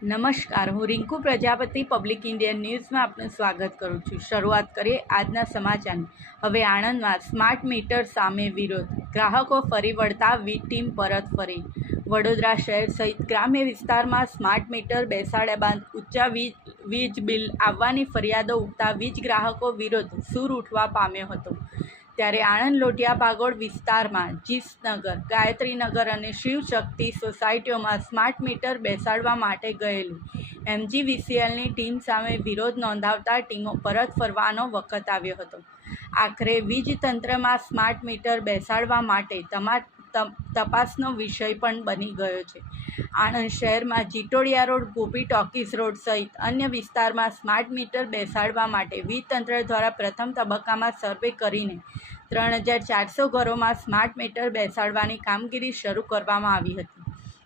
નમસ્કાર, હું Rinku Prajapati public Indian ન્યૂઝમાં આપનું સ્વાગત કરું છું। શરૂઆત કરીએ આજના સમાચારની। હવે આણંદમાં સ્માર્ટ મીટર સામે વિરોધ, ગ્રાહકો ફરી વળતા વીજ ટીમ પરત ફરી। વડોદરા શહેર સહિત ગ્રામ્ય વિસ્તારમાં સ્માર્ટ મીટર બેસાડ્યા બાદ ઊંચા વીજ બિલ આવવાની ફરિયાદો ઉઠતા વીજ ગ્રાહકો વિરોધ સૂર ઉઠવા પામ્યો હતો। ત્યારે આણંદ લોટિયા ભાગોળ વિસ્તારમાં જીસનગર, ગાયત્રીનગર અને શિવશક્તિ સોસાયટીઓમાં સ્માર્ટ મીટર બેસાડવા માટે ગયેલી MGVCLની ટીમ સામે વિરોધ નોંધાવતા ટીમો પરત ફરવાનો વખત આવ્યો હતો। આખરે વીજ તંત્રમાં સ્માર્ટ મીટર બેસાડવા માટે તપાસનો વિષય પણ બની ગયો છે। આણંદ શહેરમાં જીટોડિયા રોડ, ગોપી ટોકીઝ રોડ સહિત અન્ય વિસ્તારમાં સ્માર્ટ મીટર બેસાડવા માટે વીજ તંત્ર દ્વારા પ્રથમ તબક્કામાં સર્વે કરીને 3400 ઘરોમાં સ્માર્ટ મીટર બેસાડવાની કામગીરી શરૂ કરવામાં આવી હતી।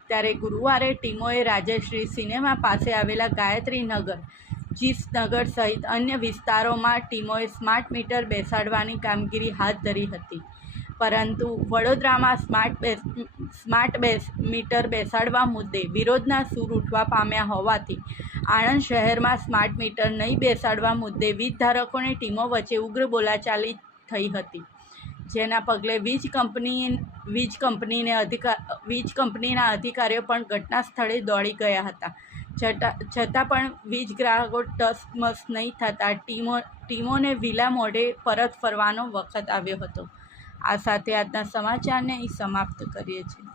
ત્યારે ગુરુવારે ટીમોએ રાજશ્રી સિનેમા પાસે આવેલા ગાયત્રીનગર, જીસનગર સહિત અન્ય વિસ્તારોમાં ટીમોએ સ્માર્ટ મીટર બેસાડવાની કામગીરી હાથ ધરી હતી। પરંતુ વડોદરામાં સ્માર્ટ મીટર બેસાડવા મુદ્દે વિરોધના સૂર ઉઠવા પામ્યા હોવાથી આણંદ શહેરમાં સ્માર્ટ મીટર નહીં બેસાડવા મુદ્દે વીજ ધારકોની ટીમો વચ્ચે ઉગ્ર બોલાચાલી થઈ હતી, જેના પગલે વીજ કંપનીના અધિકારીઓ પણ ઘટના સ્થળે દોડી ગયા હતા। છતાં પણ વીજ ગ્રાહકો ટસમસ નહીં થતાં ટીમોને વિલા મોઢે પરત ફરવાનો વખત આવ્યો હતો। આ સાથે આજના સમાચારને અહીં સમાપ્ત કરીએ છીએ।